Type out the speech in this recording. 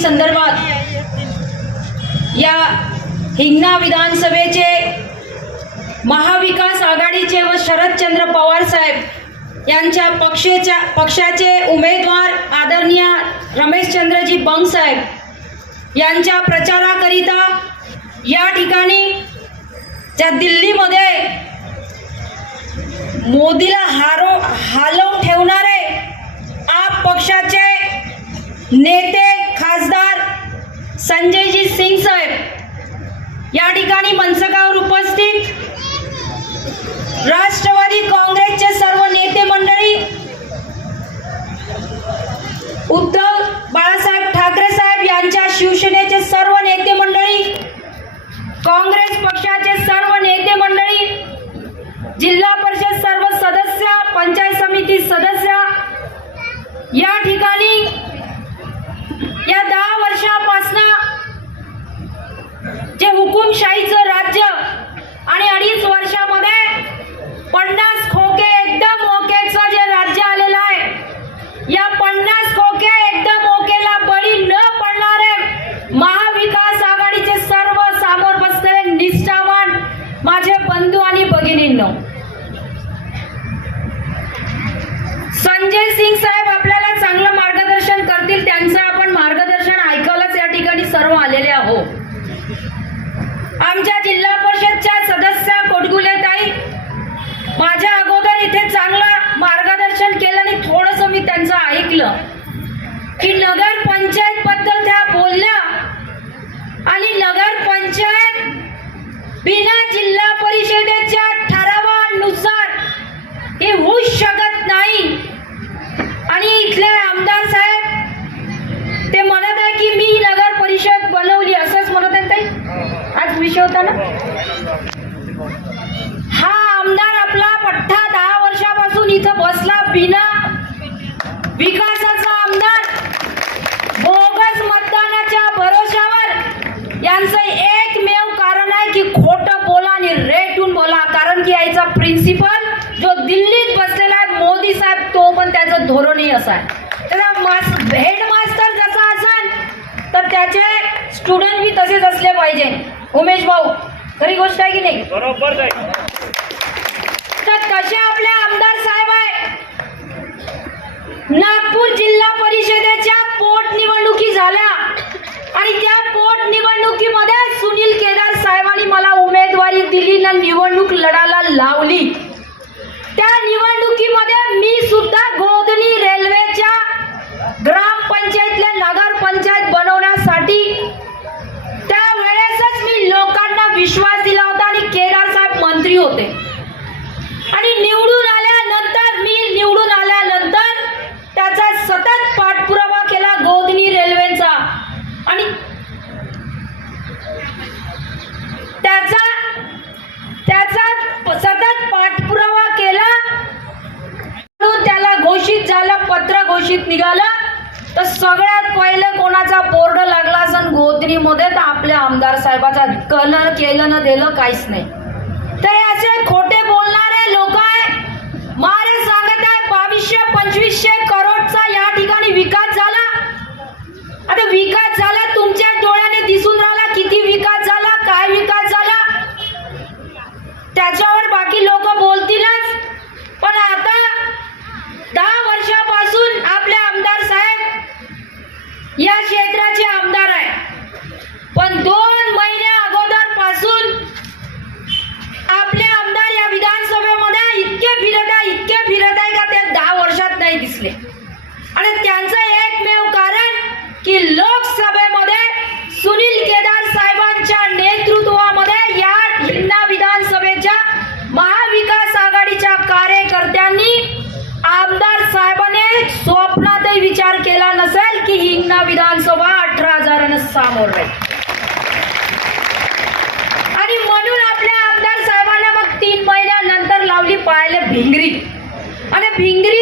संदर्भात या हिंगणा विधानसभेचे महाविकास आघाडीचे व शरदचंद्र पवार साहेब यांच्या पक्षेच्या पक्षाचे उमेदवार आदरणीय रमेशचंद्रजी बंग साहेब यांच्या प्रचाराकरिता या ठिकाणी ज्या दिल्लीमध्ये मोदीला हारो हालव ठेवणारे आप पक्षाचे नेते संजयजी सिंग साहेब. या ठिकाणी मनसगावर उपस्थित राष्ट्रवादी काँग्रेसचे सर्व नेते मंडळी उद्धव बाळासाहेब ठाकरे साहेब यांच्या शिवसेनेचे सर्व नेते मंडळी काँग्रेस पक्षाचे सर्व नेते मंडळी जिल्हा परिषद सर्व सदस्य पंचायत समिती सदस्य या ठिकाणी या दहा जे हुकुमशाहीचं राज्य आणि अडीच वर्षामध्ये पन्नास खोके एकदम ओकेचं जे राज्य आलेलं आहे या पन्नास खोके एकदम ओकेला बळी न पडणारे महाविकास आघाडीचे सर्व सामोर बसलेले निष्ठावान माझे बंधू आणि भगिनींनो संजय सिंग साहेब आपल्याला चांगलं मार्गदर्शन करतील त्यांचं आपण मार्गदर्शन ऐकायलाच या ठिकाणी सर्व आलेले आहोत आमच्या जिल्हा परिषदच्या सदस्य कोटगुलेताई माझ्या अगोदर इथे चांगलं मार्गदर्शन केलं आणि थोडंसं मी त्यांचं ऐकलं की नगर पंचायत बद्दल त्या बोलल्या आणि नगर पंचायत बिना जिल्हा परिषदेच्या ठरावानुसार हे होऊच शकत नाही आणि इथले आमदार साहेब ते म्हणत आहे की मी नगर परिषद बनवली असंच म्हणत आहे ताई आज विषय होता ना हा आमदार आपला पठ्ठा दहा वर्षापासून इथं बसला बिना विकासाचा आमदार बोगस मतदानाच्या भरोशावर यांचं एकमेव कारण आहे की खोटं बोला आणि रेटून बोला. कारण की याचा प्रिन्सिपल जो दिल्लीत बसलेला आहे मोदी साहेब तो पण त्याचं धोरणही असं आहे. त्याचा मास हेडमास्टर जसा असेल तर त्याचे स्टुडंट बी तसेच असले पाहिजे. उमेश भाऊ खरी गोष्ट आहे की नाही? बरोबर तर कसे आपले आमदार साहेब नागपूर जिल्हा परिषदेच्या पोटनिवडणुकी झाल्या. आणि त्या पोटनिवडणुकीमध्ये सुनील केदार साहेबांनी मला उमेदवारी दिली ना निवडणूक लढायला लावली. निघालं? तर सगळ्यात पहिले कोणाचा बोर्ड लागला असन गोदरीमध्ये तर आपल्या आमदार साहेबाचा कलर केलं न दिलं काहीच नाही. तर असे खोटे बोलणारे लोक आहे मारे सांगत आहे बावीसशे पंचवीसशे करोडचा या ठिकाणी विकास झाला आता विकास झाला तुमच्या डोळ्याने दिसून राहिला किती विकास झाला काय विकास झाला त्याच्यावर बाकी लोक बोलतीलच पण आता दहा वर्षापासून आपले आमदार साहेब या क्षेत्राचे आमदार आहे. पण दोन महिने अगोदरपासून आपले आमदार या विधानसभेमध्ये इतके फिरत आहे इतके फिरत आहे का ते दहा वर्षात नाही दिसले. आणि त्यांचं एकमेव कारण की लोक सुनील केदार साहेबांच्या नेतृत्वामध्ये या हिंगणा विधानसभेच्या महाविकास आघाडीच्या कार्यकर्त्यांनी आमदार साहेबांनी स्वप्नातही विचार केला पुन्हा विधानसभा अठरा हजारानं सामोर राहील आणि म्हणून आपल्या आमदार साहेबांना मग तीन महिन्यानंतर लावली पाहायला भिंगरी. आणि भिंगरी